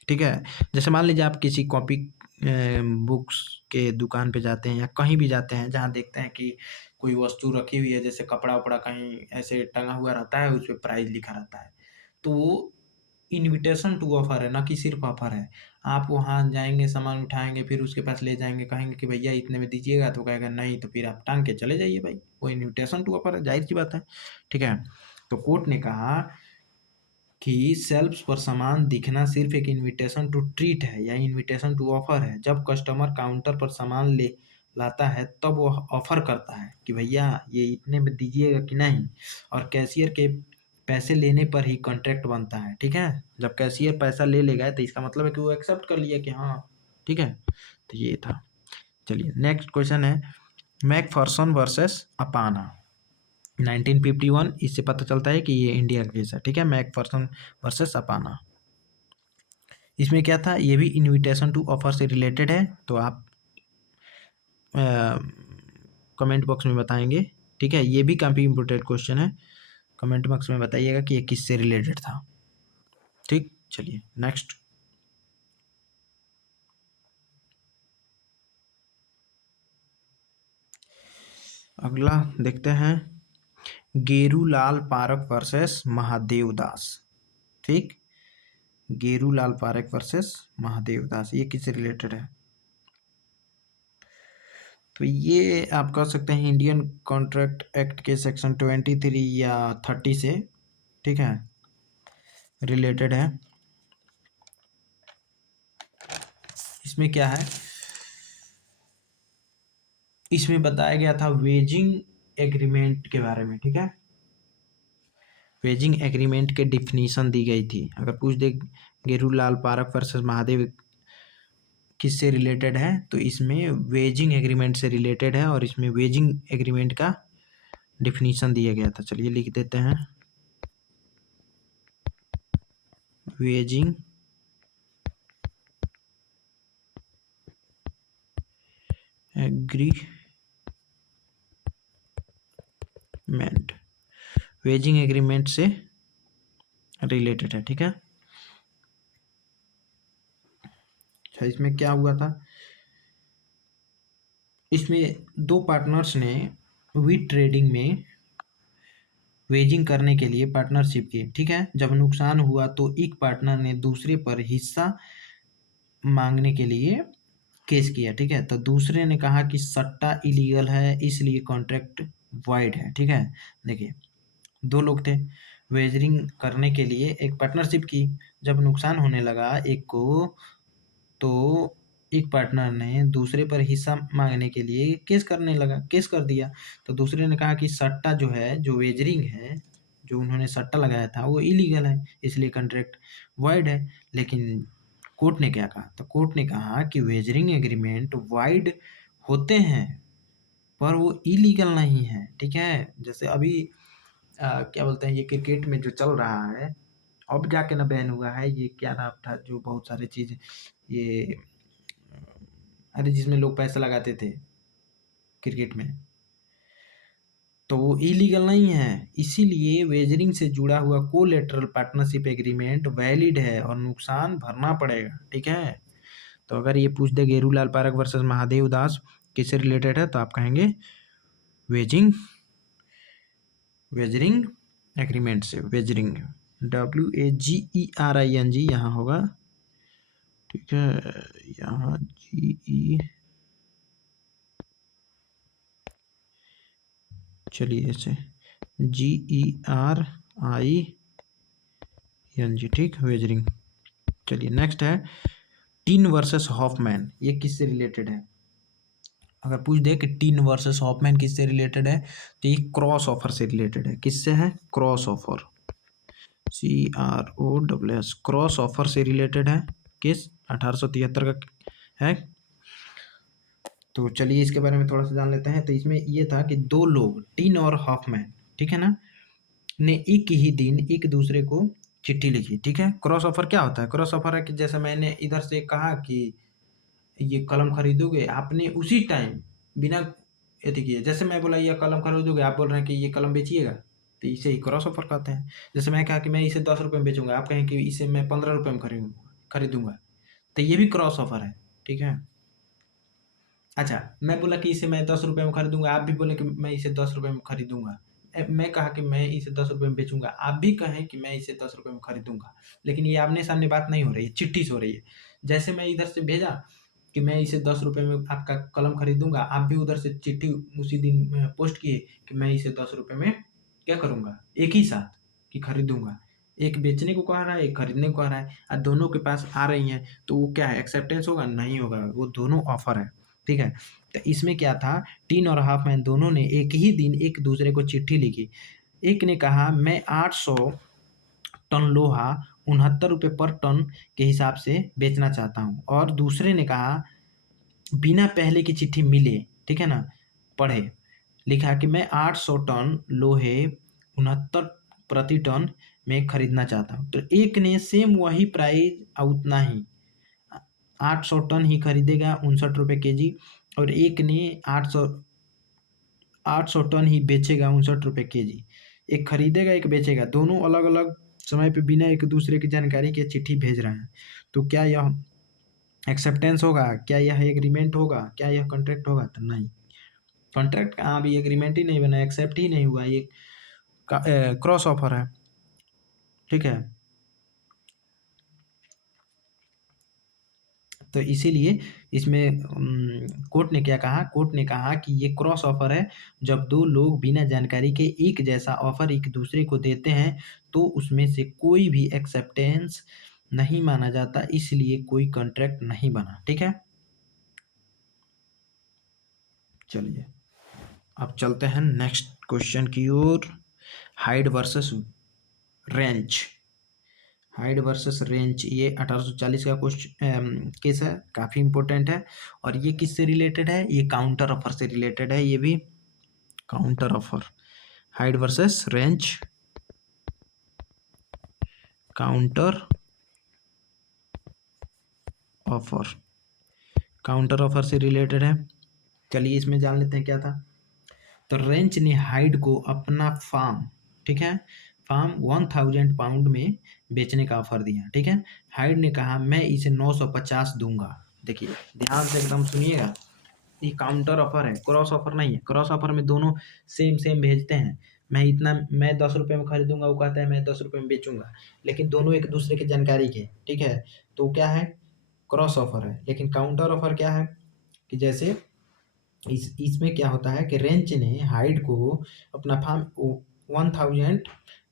ठीक है। जैसे मान लीजिए आप किसी कॉपी बुक्स के दुकान पे जाते हैं या कहीं भी जाते हैं, जहाँ देखते हैं कि कोई वस्तु रखी हुई है, जैसे कपड़ा वपड़ा कहीं ऐसे टंगा हुआ रहता है, उस पर प्राइस लिखा रहता है, तो वो इनविटेशन टू ऑफर है, ना कि सिर्फ ऑफर है। आप वहाँ जाएंगे, सामान उठाएंगे, फिर उसके पास ले जाएंगे, कहेंगे कि भैया इतने में दीजिएगा, तो कहेगा नहीं, तो फिर आप टांग के चले जाइए भाई, वो इनविटेशन टू ऑफर है, जाहिर सी बात है, ठीक है। तो कोर्ट ने कहा कि शेल्फ्स पर सामान दिखना सिर्फ एक इनविटेशन टू ट्रीट है या इनविटेशन टू ऑफर है। जब कस्टमर काउंटर पर सामान ले लाता है, तब वह ऑफर करता है कि भैया ये इतने में दीजिएगा कि नहीं, और कैशियर के पैसे लेने पर ही कॉन्ट्रैक्ट बनता है, ठीक है। जब कैशियर पैसा ले लेगा, तो इसका मतलब है कि वो एक्सेप्ट कर लिया कि हाँ, ठीक है। तो ये था। चलिए नेक्स्ट क्वेश्चन है, मैकफर्सन वर्सेस अपाना 1951। इससे पता चलता है कि ये इंडिया का केस है, ठीक है। मैकफर्सन वर्सेस अपाना, इसमें क्या था, ये भी इनविटेशन टू ऑफर से रिलेटेड है, तो आप कमेंट बॉक्स में बताएंगे, ठीक है। ये भी काफ़ी इंपॉर्टेंट क्वेश्चन है, कमेंट बॉक्स में बताइएगा कि ये किससे रिलेटेड था, ठीक। चलिए नेक्स्ट, अगला देखते हैं, गेरूलाल पारक वर्सेस महादेव दास, ठीक। गेरूलाल पारक वर्सेस महादेव दास, ये किससे रिलेटेड है, तो ये आप कह सकते हैं इंडियन कॉन्ट्रैक्ट एक्ट के सेक्शन 23 या 30 से, ठीक है, रिलेटेड है। इसमें क्या है, इसमें बताया गया था वेजिंग एग्रीमेंट के बारे में, ठीक है। वेजिंग एग्रीमेंट के डिफिनीशन दी गई थी, अगर पूछ दे गेरूलाल पारक वर्सेस महादेव किससे रिलेटेड है, तो इसमें वेजिंग एग्रीमेंट से रिलेटेड है, और इसमें वेजिंग एग्रीमेंट का डिफिनीशन दिया गया था। चलिए लिख देते हैं, वेजिंग एग्रीमेंट, वेजिंग एग्रीमेंट से रिलेटेड है, ठीक है। अच्छा, इसमें क्या हुआ था, इसमें दो पार्टनर्स ने वीट ट्रेडिंग में वेजिंग करने के लिए पार्टनरशिप की, ठीक है। जब नुकसान हुआ तो एक पार्टनर ने दूसरे पर हिस्सा मांगने के लिए केस किया, ठीक है। तो दूसरे ने कहा कि सट्टा इलीगल है, इसलिए कॉन्ट्रैक्ट वाइड है, ठीक है। देखिए, दो लोग थे, वेजरिंग करने के लिए एक पार्टनरशिप की। जब नुकसान होने लगा एक को, तो एक पार्टनर ने दूसरे पर हिस्सा मांगने के लिए केस कर दिया। तो दूसरे ने कहा कि सट्टा जो है, जो वेजरिंग है, जो उन्होंने सट्टा लगाया था वो इलीगल है, इसलिए कॉन्ट्रैक्ट वाइड है। लेकिन कोर्ट ने क्या कहा? तो कोर्ट ने कहा कि वेजरिंग एग्रीमेंट वाइड होते हैं पर वो इलीगल नहीं है, ठीक है। जैसे अभी क्या बोलते हैं, ये क्रिकेट में जो चल रहा है, अब जाके ना बैन हुआ है, ये क्या नाम था जो बहुत सारी चीज, ये अरे जिसमें लोग पैसे लगाते थे क्रिकेट में, तो वो इलीगल नहीं है। इसीलिए वेजरिंग से जुड़ा हुआ कोलेटरल पार्टनरशिप एग्रीमेंट वैलिड है और नुकसान भरना पड़ेगा, ठीक है। तो अगर ये पूछ दे गेरूलाल पारख वर्सेस महादेव दास किससे रिलेटेड है, तो आप कहेंगे वेजिंग वेजरिंग एग्रीमेंट से। वेजरिंग WAGERING यहाँ होगा, ठीक है। यहाँ GE, चलिए ऐसे GERING, ठीक, वेजरिंग। चलिए नेक्स्ट है टीन वर्सेस हॉफमैन, ये किससे रिलेटेड है? अगर पूछ दे कि टीन वर्सेस हॉफमैन किससे रिलेटेड है, तो ये क्रॉस ऑफर से रिलेटेड है। किससे है? Cross offer, CROSS, cross offer से रिलेटेड है। किस 1873 का है। तो चलिए इसके बारे में थोड़ा सा जान लेते हैं। तो इसमें ये था कि दो लोग, टीन और हॉफमैन, ठीक है ना, ने एक ही दिन एक दूसरे को चिट्ठी लिखी, ठीक है। क्रॉस ऑफर क्या होता है? क्रॉस ऑफर है कि जैसे मैंने इधर से कहा कि ये कलम खरीदोगे, आपने उसी टाइम बिना एथी किए, जैसे मैं बोला ये कलम खरीदोगे, आप बोल रहे हैं कि ये कलम बेचिएगा, तो इसे ही क्रॉस ऑफर कहते हैं। जैसे मैं कहा कि मैं इसे 10 रुपये में बेचूंगा, आप कहें कि इसे मैं 15 रुपये में खरीदूंगा, तो ये भी क्रॉस ऑफर है, ठीक है। अच्छा, मैं बोला कि इसे मैं 10 रुपये में खरीदूंगा, आप भी बोले कि मैं इसे 10 रुपये में खरीदूंगा। मैं कहा कि मैं इसे 10 रुपये में बेचूंगा, आप भी कहें कि मैं इसे 10 रुपये में खरीदूंगा, लेकिन ये आमने सामने बात नहीं हो रही है, चिट्ठी से हो रही है। जैसे मैं इधर से भेजा कि मैं इसे 10 रुपये में आपका कलम खरीदूंगा, आप भी उधर से चिट्ठी उसी दिन पोस्ट किए कि मैं इसे 10 रुपये में क्या करूंगा, एक ही साथ कि खरीदूंगा। एक बेचने को कह रहा है, एक खरीदने को कह रहा है, और दोनों के पास आ रही हैं, तो वो क्या है, एक्सेप्टेंस होगा? नहीं होगा, वो दोनों ऑफर है, ठीक है। तो इसमें क्या था, टीन और हाफमैन दोनों ने एक ही दिन एक दूसरे को चिट्ठी लिखी। एक ने कहा मैं 800 टन लोहा 69 रुपये पर टन के हिसाब से बेचना चाहता हूँ, और दूसरे ने कहा बिना पहले की चिट्ठी मिले, ठीक है ना, पढ़े, लिखा कि मैं 800 टन लोहे 69 प्रति टन में खरीदना चाहता हूँ। तो एक ने सेम वही प्राइस और उतना ही 800 टन ही खरीदेगा 59 रुपये kg, और एक ने 800 टन ही बेचेगा 59 रुपये kg। एक खरीदेगा एक बेचेगा, दोनों अलग अलग समय पे बिना एक दूसरे की जानकारी के चिट्ठी भेज रहे हैं। तो क्या यह एक्सेप्टेंस होगा? क्या यह एग्रीमेंट होगा? क्या यह कॉन्ट्रैक्ट होगा? तो नहीं, कॉन्ट्रैक्ट कहाँ, अभी एग्रीमेंट ही नहीं बना, एक्सेप्ट ही नहीं हुआ, ये क्रॉस ऑफर है, ठीक है। तो इसीलिए इसमें कोर्ट ने क्या कहा, कोर्ट ने कहा कि ये क्रॉस ऑफर है। जब दो लोग बिना जानकारी के एक जैसा ऑफर एक दूसरे को देते हैं तो उसमें से कोई भी एक्सेप्टेंस नहीं माना जाता, इसलिए कोई कॉन्ट्रैक्ट नहीं बना, ठीक है। चलिए अब चलते हैं नेक्स्ट क्वेश्चन की ओर। Hyde versus Wrench, Hyde versus Wrench, ये 1840 का क्वेश्चन केस है, काफ़ी इंपॉर्टेंट है। और ये किससे रिलेटेड है? ये काउंटर ऑफर से रिलेटेड है, ये भी counter offer. Hyde versus Wrench counter offer, counter offer से रिलेटेड है। चलिए इसमें जान लेते हैं क्या था। तो रेंच ने हाइड को अपना फार्म, ठीक है, फार्म 1000 पाउंड में बेचने का ऑफर दिया, ठीक है। हाइड ने कहा मैं इसे 950 दूंगा। देखिए ध्यान से एकदम सुनिएगा, ये काउंटर ऑफर है, क्रॉस ऑफर नहीं है। क्रॉस ऑफर में दोनों सेम सेम भेजते हैं। मैं 10 रुपये में खरीदूंगा, वो कहता है मैं 10 रुपये में बेचूंगा, लेकिन दोनों एक दूसरे की जानकारी के, ठीक है। तो क्या है, क्रॉस ऑफर है। लेकिन काउंटर ऑफर क्या है कि जैसे इसमें क्या होता है कि रेंच ने हाइड को अपना फार्म 1000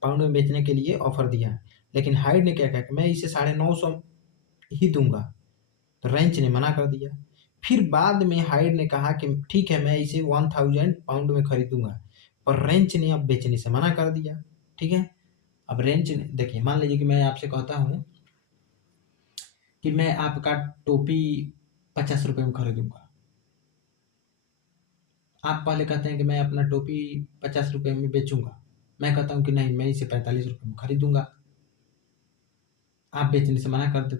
पाउंड में बेचने के लिए ऑफर दिया, लेकिन हाइड ने क्या कहा कि मैं इसे 950 ही दूंगा। तो रेंच ने मना कर दिया। फिर बाद में हाइड ने कहा कि ठीक है मैं इसे 1000 पाउंड में खरीदूंगा, पर रेंच ने अब बेचने से मना कर दिया, ठीक है। अब रेंच ने, देखिए मान लीजिए कि मैं आपसे कहता हूँ कि मैं आपका टोपी 50 रुपये में खरीदूंगा। आप पहले कहते हैं कि मैं अपना टोपी 50 रुपये में बेचूंगा, मैं कहता हूँ कि नहीं मैं इसे 45 रुपये में खरीदूंगा। आप बेचने से मना कर दे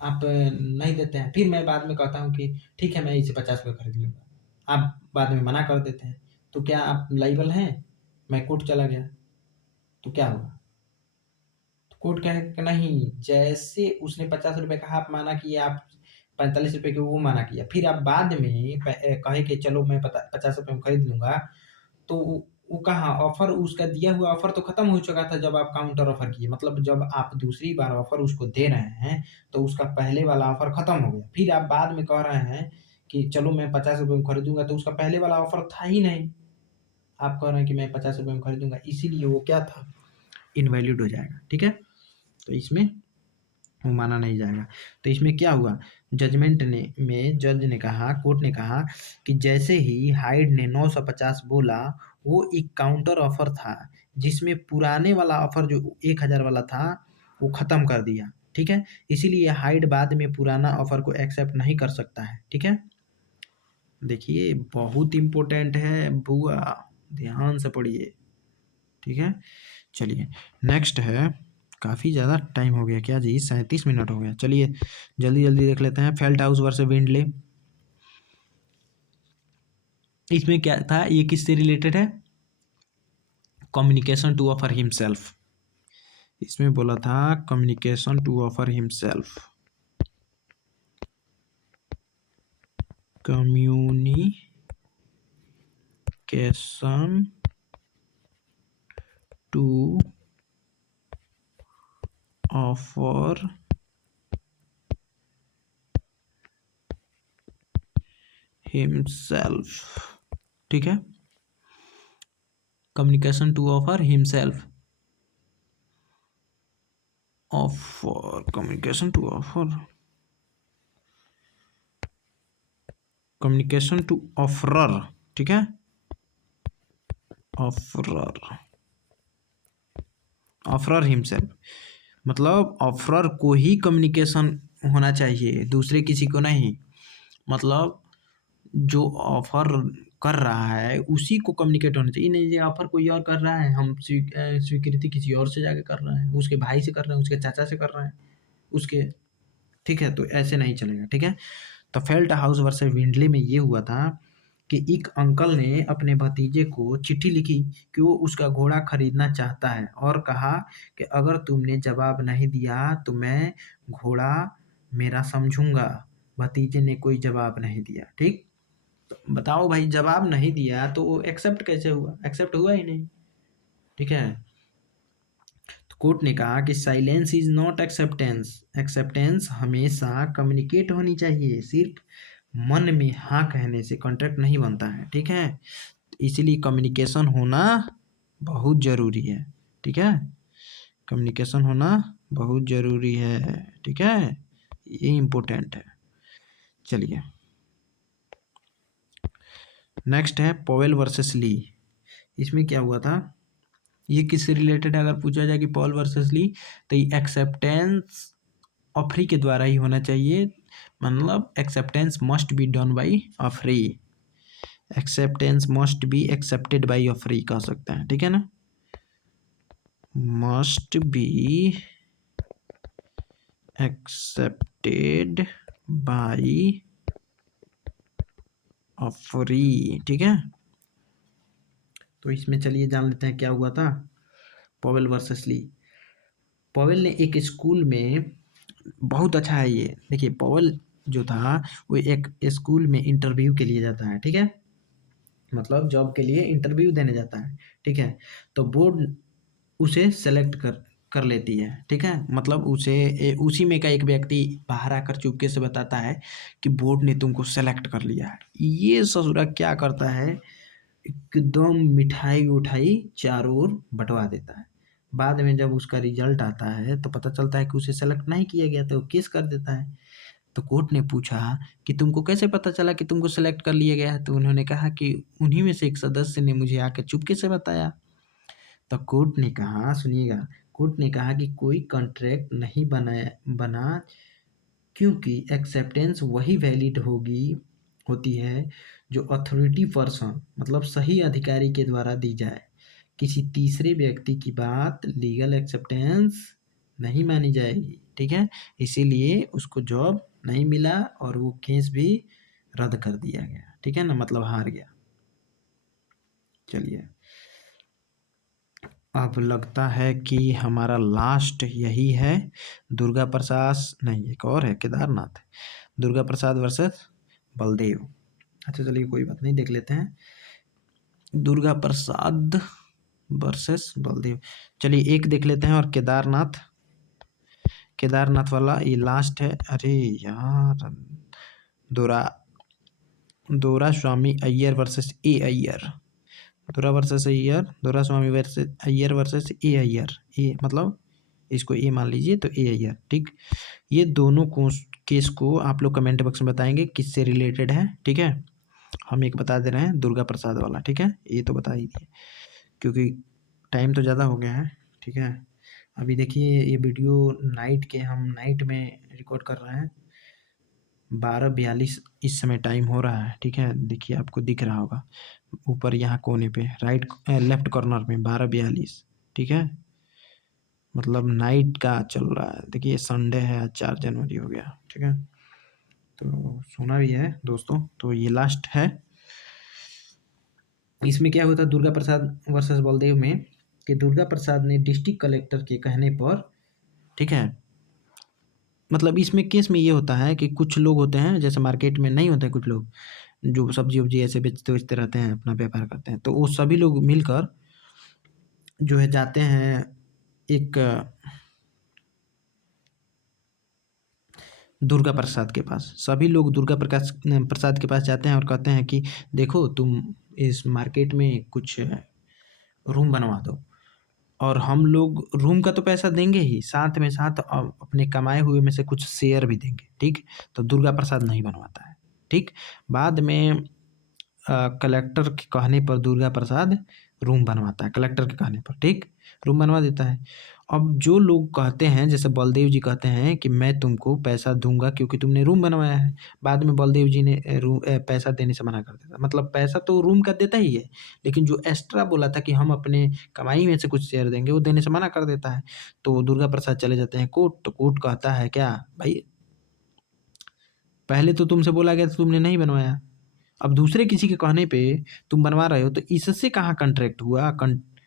आप नहीं देते हैं। फिर मैं बाद में कहता हूँ कि ठीक है मैं इसे 50 रुपये खरीद लूँगा, आप बाद में मना कर देते हैं। तो क्या आप लायबल हैं? मैं कोर्ट चला गया तो क्या हुआ? तो कोर्ट कहे कि नहीं, जैसे उसने 50 रुपये कहा आप माना किया, आप 45 रुपये के वो माना किया, फिर आप बाद में कहे कि चलो मैं 50 रुपये में खरीद लूँगा, तो वो कहाँ ऑफर, उसका दिया हुआ ऑफर तो खत्म हो चुका था जब आप काउंटर ऑफर किए। मतलब जब आप दूसरी बार ऑफर उसको दे रहे हैं तो उसका पहले वाला ऑफर खत्म हो गया, फिर आप बाद में कह रहे हैं कि चलो मैं 50 रुपये में खरीदूंगा, तो उसका पहले वाला ऑफर था ही नहीं। आप कह रहे हैं कि मैं 50 रुपये में खरीदूंगा, इसीलिए वो क्या था, इनवैलिड हो जाएगा, ठीक है। तो इसमें वो माना नहीं जाएगा। तो इसमें क्या हुआ, जजमेंट ने में जज ने कहा, कोर्ट ने कहा कि जैसे ही हाइड ने 950 बोला, वो एक काउंटर ऑफर था जिसमें पुराने वाला ऑफर जो 1000 वाला था वो खत्म कर दिया, ठीक है। इसीलिए हाइड बाद में पुराना ऑफर को एक्सेप्ट नहीं कर सकता है, ठीक है। देखिए बहुत इंपॉर्टेंट है बुआ, ध्यान से पढ़िए, ठीक है। चलिए नेक्स्ट है, काफ़ी ज़्यादा टाइम हो गया क्या जी, 37 मिनट हो गया। चलिए जल्दी जल्दी देख लेते हैं। फेल्ट हाउस वर्सेस विंडले, इसमें क्या था, ये किससे रिलेटेड है, कम्युनिकेशन टू ऑफर हिमसेल्फ। इसमें बोला था communication to offer himself, communication to offer himself, ठीक है। Communication to offer himself, offer communication to offer, communication to offerer, ठीक है। ऑफरर, ऑफरर हिमसेल्फ मतलब ऑफरर को ही कम्युनिकेशन होना चाहिए, दूसरे किसी को नहीं। मतलब जो ऑफर कर रहा है उसी को कम्युनिकेट होना चाहिए, नहीं ये ऑफर कोई और कर रहा है, हम स्वीकृति किसी और से जाके कर रहे हैं, उसके भाई से कर रहे हैं, उसके चाचा से कर रहे हैं, उसके, ठीक है। तो ऐसे नहीं चलेगा, ठीक है। तो फेल्ट हाउस वर्सेस विंडले में ये हुआ था कि एक अंकल ने अपने भतीजे को चिट्ठी लिखी कि वो उसका घोड़ा खरीदना चाहता है, और कहा कि अगर तुमने जवाब नहीं दिया तो मैं घोड़ा मेरा समझूंगा। भतीजे ने कोई जवाब नहीं दिया, ठीक। तो बताओ भाई, जवाब नहीं दिया तो वो एक्सेप्ट कैसे हुआ, एक्सेप्ट हुआ ही नहीं, ठीक है। तो कोर्ट ने कहा कि silence is not acceptance, acceptance हमेशा कम्युनिकेट होनी चाहिए, सिर्फ मन में हाँ कहने से कॉन्ट्रैक्ट नहीं बनता है, ठीक है। इसीलिए कम्युनिकेशन होना बहुत ज़रूरी है, ठीक है। कम्युनिकेशन होना बहुत ज़रूरी है, ठीक है, ये इम्पोर्टेंट है। चलिए नेक्स्ट है पॉवेल वर्सेस ली। इसमें क्या हुआ था, ये किससे रिलेटेड है, अगर पूछा जाए कि पॉल वर्सेस ली, तो ये एक्सेप्टेंस ऑफरी के द्वारा ही होना चाहिए। मतलब acceptance must be done by offeree, acceptance must be accepted by offeree कह सकते हैं, ठीक है ना। Must be accepted by offeree, ठीक है। तो इसमें चलिए जान लेते हैं क्या हुआ था, पॉवेल वर्सेस ली। पॉवेल ने एक स्कूल में, बहुत अच्छा है ये, देखिए पॉवेल जो था वो एक स्कूल में इंटरव्यू के लिए जाता है, ठीक है, मतलब जॉब के लिए इंटरव्यू देने जाता है, ठीक है। तो बोर्ड उसे सेलेक्ट कर कर लेती है, ठीक है, मतलब उसी में का एक व्यक्ति बाहर आकर चुपके से बताता है कि बोर्ड ने तुमको सेलेक्ट कर लिया है। ये ससुरा क्या करता है, एकदम मिठाई उठाई चारों ओर बंटवा देता है। बाद में जब उसका रिजल्ट आता है तो पता चलता है कि उसे सेलेक्ट नहीं किया गया, तो वो केस कर देता है। तो कोर्ट ने पूछा कि तुमको कैसे पता चला कि तुमको सेलेक्ट कर लिया गया है, तो उन्होंने कहा कि उन्हीं में से एक सदस्य ने मुझे आके चुपके से बताया। तो कोर्ट ने कहा, सुनिएगा, कोर्ट ने कहा कि कोई कॉन्ट्रैक्ट नहीं बना, क्योंकि एक्सेप्टेंस वही वैलिड होती है जो अथॉरिटी पर्सन मतलब सही अधिकारी के द्वारा दी जाए। किसी तीसरे व्यक्ति की बात लीगल एक्सेप्टेंस नहीं मानी जाएगी, ठीक है। इसीलिए उसको जॉब नहीं मिला और वो केस भी रद्द कर दिया गया, ठीक है ना, मतलब हार गया। चलिए, अब लगता है कि हमारा लास्ट यही है, दुर्गा प्रसाद नहीं, एक और है, केदारनाथ, दुर्गा प्रसाद वर्सेस बलदेव। अच्छा चलिए, कोई बात नहीं, देख लेते हैं, दुर्गा प्रसाद वर्सेस बलदेव। चलिए एक देख लेते हैं, और केदारनाथ, केदारनाथ वाला ये लास्ट है। अरे यार, Dora Doraswamy Iyer versus A Iyer, Dora versus Iyer, Doraswamy versus Iyer versus A Iyer, A मतलब इसको ए मान लीजिए, तो ए अय्यर, ठीक। ये दोनों केस को आप लोग कमेंट बॉक्स में बताएंगे किससे रिलेटेड है, ठीक है। हम एक बता दे रहे हैं, दुर्गा प्रसाद वाला, ठीक है, ये तो बता ही दिए, क्योंकि टाइम तो ज़्यादा हो गया है, ठीक है। अभी देखिए, ये वीडियो हम नाइट में रिकॉर्ड कर रहे हैं, 12:42 इस समय टाइम हो रहा है, ठीक है। देखिए आपको दिख रहा होगा ऊपर यहाँ कोने पे लेफ्ट कॉर्नर में 12:42, ठीक है, मतलब नाइट का चल रहा है। देखिए संडे है, आज 4 जनवरी हो गया, ठीक है। तो सोना भी है दोस्तों, तो ये लास्ट है। इसमें क्या होता है दुर्गा प्रसाद वर्सेस बलदेव में, कि दुर्गा प्रसाद ने डिस्ट्रिक्ट कलेक्टर के कहने पर, ठीक है, मतलब इसमें केस में ये होता है कि कुछ लोग होते हैं, जैसे मार्केट में नहीं होते कुछ लोग जो सब्जी वब्जी ऐसे बेचते रहते हैं, अपना व्यापार करते हैं, तो वो सभी लोग मिलकर जो है जाते हैं एक दुर्गा प्रसाद के पास। सभी लोग दुर्गा प्रसाद के पास जाते हैं और कहते हैं कि देखो, तुम इस मार्केट में कुछ रूम बनवा दो, और हम लोग रूम का तो पैसा देंगे ही, साथ में साथ अपने कमाए हुए में से कुछ शेयर भी देंगे, ठीक। तो दुर्गा प्रसाद नहीं बनवाता है, ठीक। बाद में कलेक्टर के कहने पर दुर्गा प्रसाद रूम बनवाता है, कलेक्टर के कहने पर, ठीक, रूम बनवा देता है। अब जो लोग कहते हैं, जैसे बलदेव जी कहते हैं कि मैं तुमको पैसा दूंगा क्योंकि तुमने रूम बनवाया है, बाद में बलदेव जी ने पैसा देने से मना कर देता, मतलब पैसा तो रूम का देता ही है, लेकिन जो एक्स्ट्रा बोला था कि हम अपने कमाई में से कुछ शेयर देंगे, वो देने से मना कर देता है। तो दुर्गा प्रसाद चले जाते हैं कोर्ट, तो कोर्ट कहता है क्या भाई, पहले तो तुमसे बोला गया था, तुमने नहीं बनवाया, अब दूसरे किसी के कहने पे तुम बनवा रहे हो, तो इससे कहाँ कॉन्ट्रैक्ट हुआ,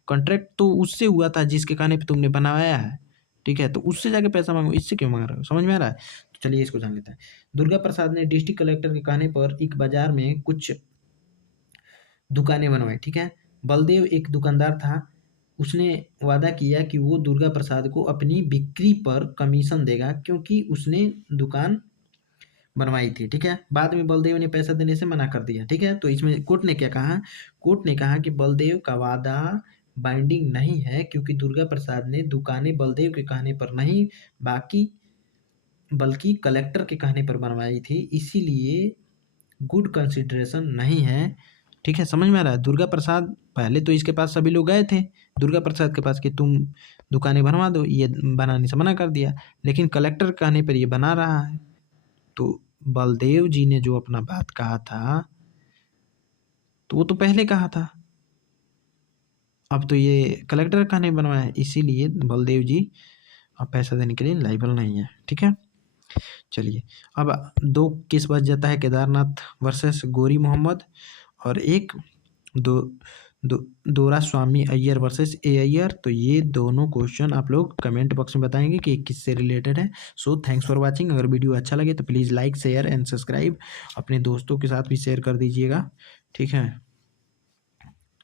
कॉन्ट्रैक्ट तो उससे हुआ था जिसके कहने पे तुमने बनवाया है, ठीक है। तो उससे जाके पैसा मांगो, इससे क्यों मांग रहे हो, समझ में आ रहा है। तो चलिए इसको जान लेते हैं। दुर्गा प्रसाद ने डिस्ट्रिक्ट कलेक्टर के कहने पर एक बाजार में कुछ दुकानें बनवाई, ठीक है। बलदेव एक दुकानदार था, उसने वादा किया कि वो दुर्गा प्रसाद को अपनी बिक्री पर कमीशन देगा, क्योंकि उसने दुकान बनवाई थी, ठीक है। बाद में बलदेव ने पैसा देने से मना कर दिया, ठीक है। तो इसमें कोर्ट ने क्या कहा, कोर्ट ने कहा कि बलदेव का वादा बाइंडिंग नहीं है, क्योंकि दुर्गा प्रसाद ने दुकानें बलदेव के कहने पर नहीं, बल्कि कलेक्टर के कहने पर बनवाई थी, इसीलिए गुड कंसिडरेशन नहीं है, ठीक है। समझ में आ रहा है। दुर्गा प्रसाद पहले तो इसके पास सभी लोग गए थे दुर्गा प्रसाद के पास कि तुम दुकानें बनवा दो, ये बनाने से मना कर दिया, लेकिन कलेक्टर कहने पर ये बना रहा है। तो बलदेव जी ने जो अपना बात कहा था, तो वो तो पहले कहा था, अब तो ये कलेक्टर का नहीं बनवाया है, इसीलिए बलदेव जी अब पैसा देने के लिए लायबल नहीं है, ठीक है। चलिए, अब दो केस बच जाता है, केदारनाथ वर्सेस गोरी मोहम्मद, और एक दो दोरा स्वामी अय्यर वर्सेस ए अय्यर। तो ये दोनों क्वेश्चन आप लोग कमेंट बॉक्स में बताएंगे कि किससे रिलेटेड है। So thanks for watching. अगर वीडियो अच्छा लगे तो please like share and subscribe, अपने दोस्तों के साथ भी शेयर कर दीजिएगा, ठीक है।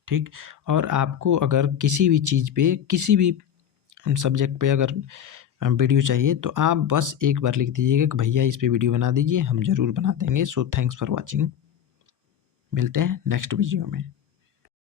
ठीक। और आपको अगर किसी भी चीज़ पे, किसी भी सब्जेक्ट पे अगर वीडियो चाहिए तो आप बस एक बार लिख दीजिएगा कि भैया इस पे वीडियो बना दीजिए, हम ज़रूर बना देंगे। So thanks for watching. मिलते हैं नेक्स्ट वीडियो में।